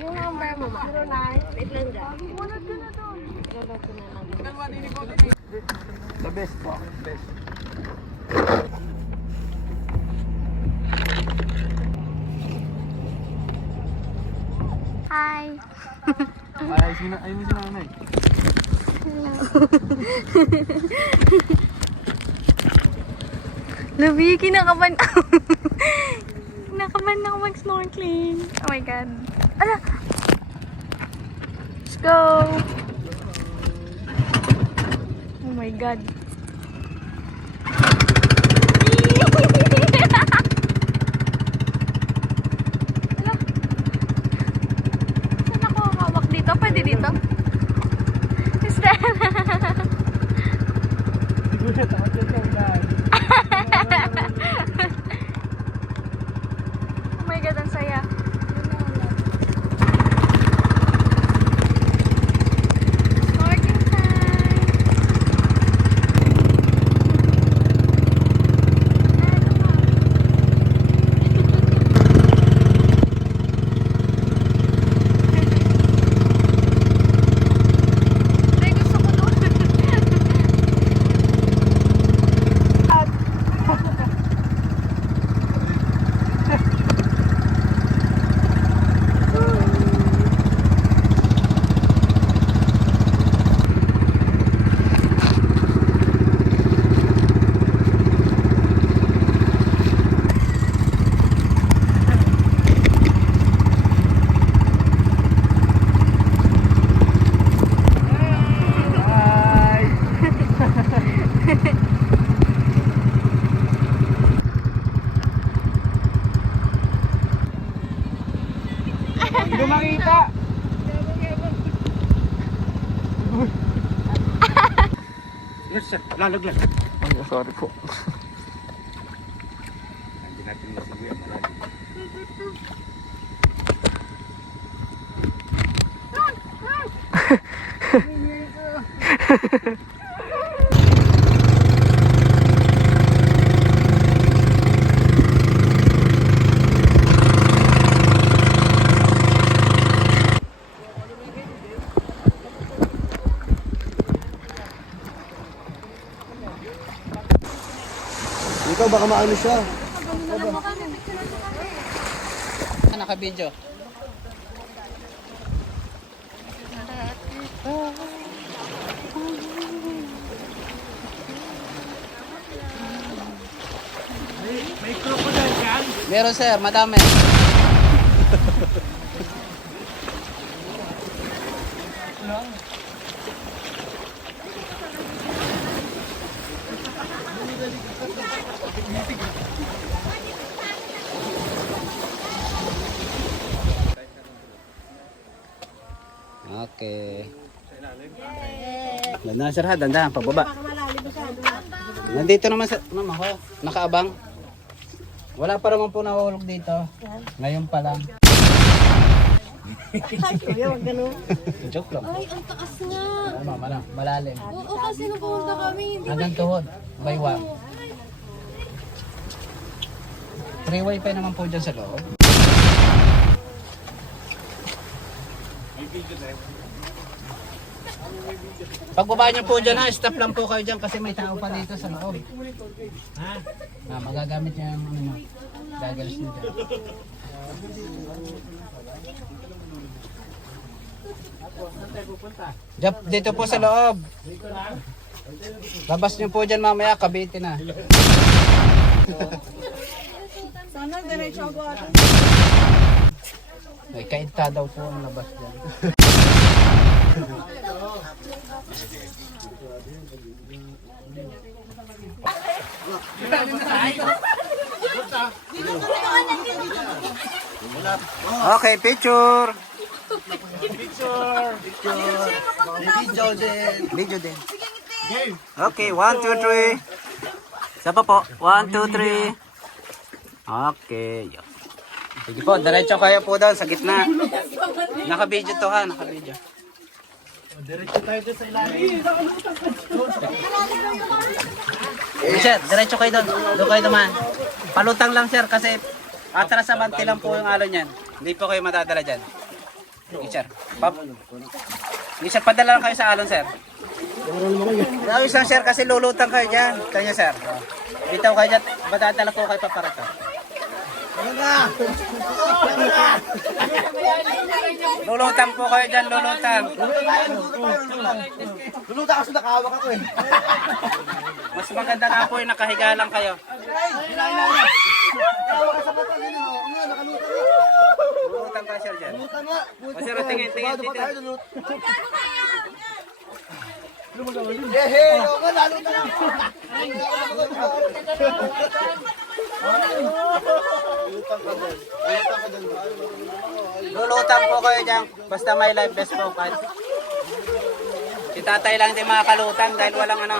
Yung number mo ba? 09. Wait lang dyan. Imunod ko na doon. Ilolot ko na lang. The best po. Best. Hi. Ay, ayun si nanay. Hello. Labi, kinakaban ako. Kinakaban ako mag-snorkeling. Oh my God. Ala! Let's go! Oh my God. Ala! Saan ako hawak dito? Pwede dito? Is that? Siguro takot yan sa ulan. Oh my God, ang saya. Snorkeling time! Ay, gusto ko doon. Hindi makita. Yes, sir. Lalaglag. Ay, sorry po. Hindi natin masiguyan. Ikaw baka maano siya. Naka-video. May crocodile dyan. Meron sir, madami. Okay. Dandan sir ha, dandan, pababa. Nandito naman sa, mama ko, nakaabang. Wala pa naman po nahulog dito. Ngayon pa lang. Ay, kuya, wag ganun. Joke lang. Ay, ang taas nga. Mama lang, malalim. Oo, kasi nung pumunta kami, hindi Hanggang tuhod, baywang. Free wifi naman po dyan sa loob. Pagbaba niyo po dyan ha, stop lang po kayo dyan kasi may tao pa dito sa loob. Ha? Magagamit niyo yung ano, goggles niyo dyan. Dito po sa loob. Labas niyo po dyan mamaya, Cavite na. sana diretso ako ato. May kainta daw po ang labas dyan. Okay, picture. Video din. Okay, 1, 2, 3. Isa pa po. 1, 2, 3. Okay. Sige po, diretso kayo po doon sa gitna. Naka-video to ha, naka-video. Diretso tayo doon sa ilalim. Sir, diretso kayo doon. Doon kayo dumaan. Palutang lang sir kasi atras sa bante lang po yung alon yan. Hindi po kayo madadala dyan. Sige sir. Sige sir, padala lang kayo sa alon sir. Ayos lang sir kasi lulutang kayo dyan. Kanya sir. Bitaw kayo dyan. Madadala po kayo paparito. Lulutang po kayo dyan, lulutang. Luluta kasi nakahawak ako eh. Mas maganda nga po yung nakahiga lang kayo. Nakahawak ka sa mata. Nakaluta nga. Lulutang ka sir dyan. Luta nga. O sir, tingin dito. Hey, oo nga, lalo na lang. Lulutang po kayo dyan. Basta may life vest po. Kahit si tatay lang din makakalutang dahil walang ano.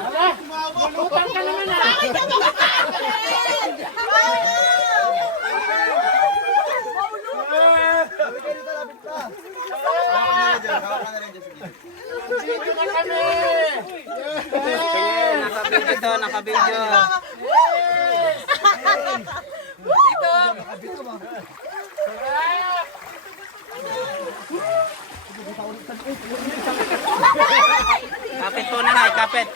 Nakabidyo to, nakabidyo. Kapit po na na, kapit.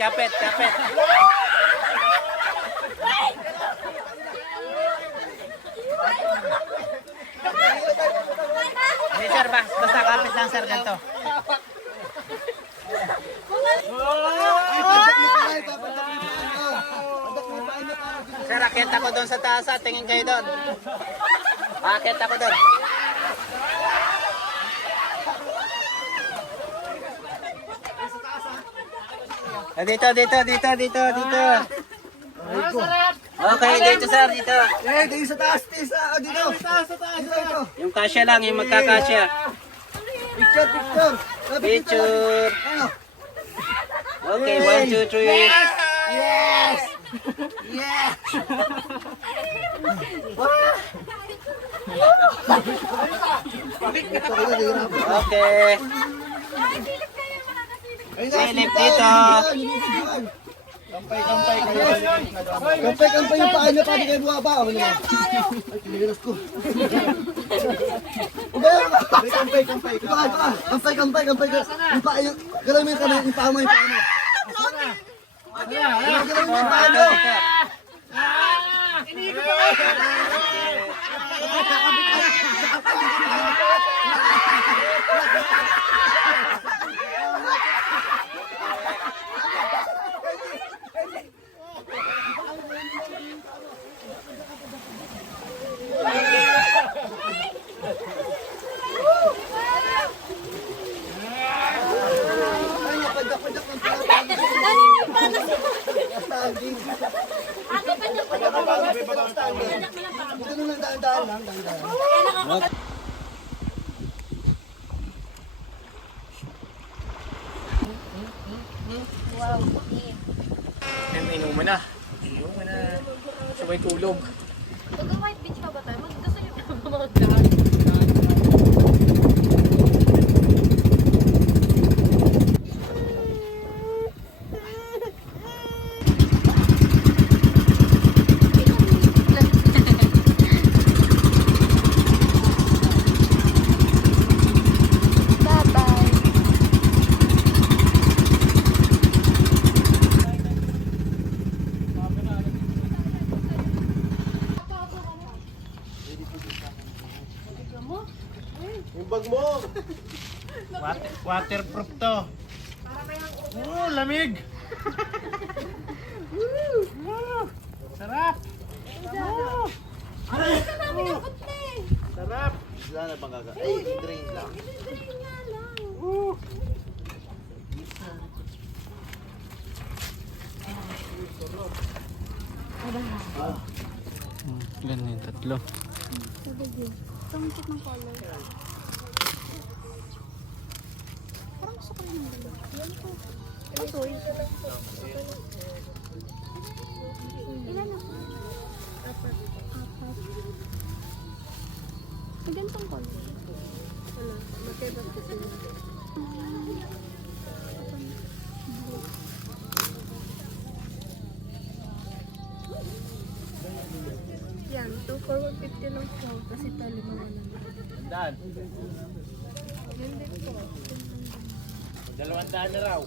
Hey sir, basta kapit lang sir, ganito. Sir, akit ako doon sa taas, tingin kayo doon. Akit ako doon. Dito. Okay, dito sir, dito. Eh, dito sa taas, dito. Dito. Yung kasya lang, yung magkakasya. Picture. Picture. Ano? Okay, 1, 2, 3. Yes! Yes! Okay. Silip dito. Kampay yung paa niya, pwede kayo buwaba. Ano naman? Ay, kinigilas ko. Kampay. Kampay. Yung paa yung, galaw mo yung kamay, yung paa mo. Galaw mo yung paa mo. Dito nung daan lang. Inuman na. Sabay tulog. Mag-white beach pa ba tayo? Gusto niyo ba mag-daan? Yung bag mo. Waterproof to. Lamig. Sarap. Sarap. Wala na bang gaga? Ay, drain lang. Ganun yung tatlo. Tungkit ng color. Parang gusto ko lang ng dalawa. Yan po. Ito, ilan na? Apat. Yan tungkol. Wala, magkaibat ko sila. Yan, 2 for 150 lang po. Kasi tali mo naman. Daan. Yun din po. 200 na raw.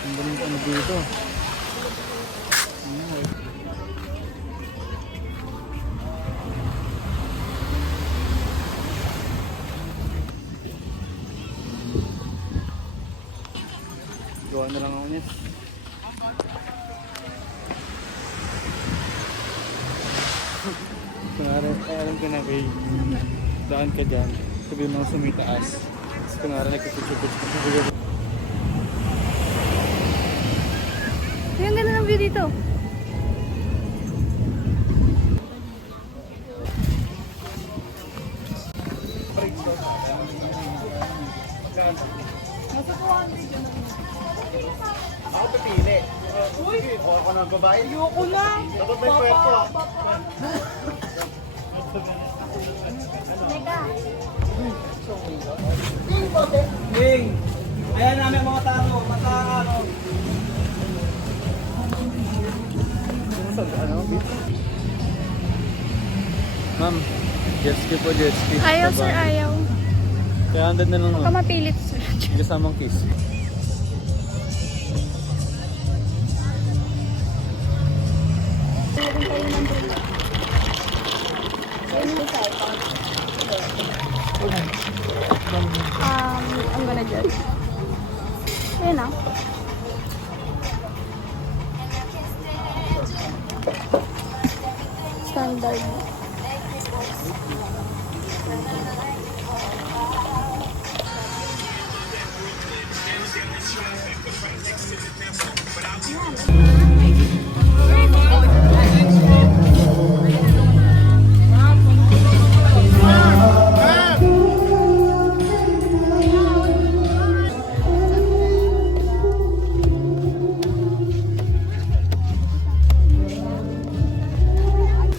Ang galing ano dito. Gawa na lang ako niya. Kunwari, alam ko na kay daan ka dyan, sabi mo sumitaas. Tapos kunwari nagkikitsupit ka. Yung ganda ng view dito. Ako pipili. Uy! Buka ko ng babae. Ayoko na! Dapat may pwerto. King! Ayan namin mga tao, mataka ano. Ma'am, jet ski po, jet ski. Ayaw sir, ayaw. Kaya andad na lang Baka ma'am. mapilit sir. Kasamang kiss. I'm gonna judge. Ayun na. Standard.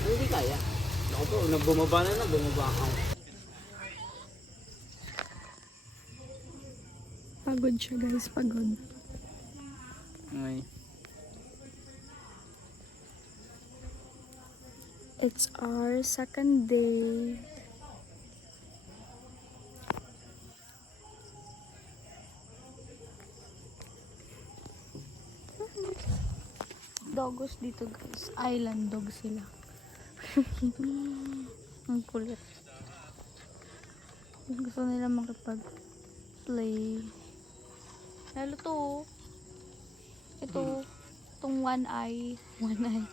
Hindi kaya. Ako po, bumaba na, bumaba ako. Pagod siya guys, pagod. Ay. It's our second day. Dogos dito guys. Island dog sila. Ang kulit. Gusto nila makipag-play. Lalo to. Ito. Itong one eye. One eye.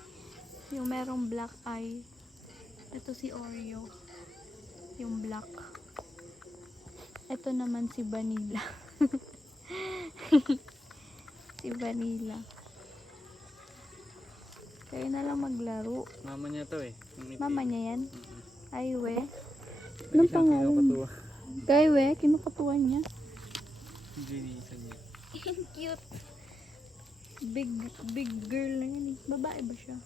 Yung merong black eye. Ito si Oreo. Yung black. Ito naman si Vanilla. Si Vanilla. Kayo na lang maglaro. Mama niya to eh. Mama niya yan? Ay, we. Anong pangalan? Kay, we. Kinukatuan niya. Ginisan niya. Cute. Big girl na yan eh. Babae ba siya?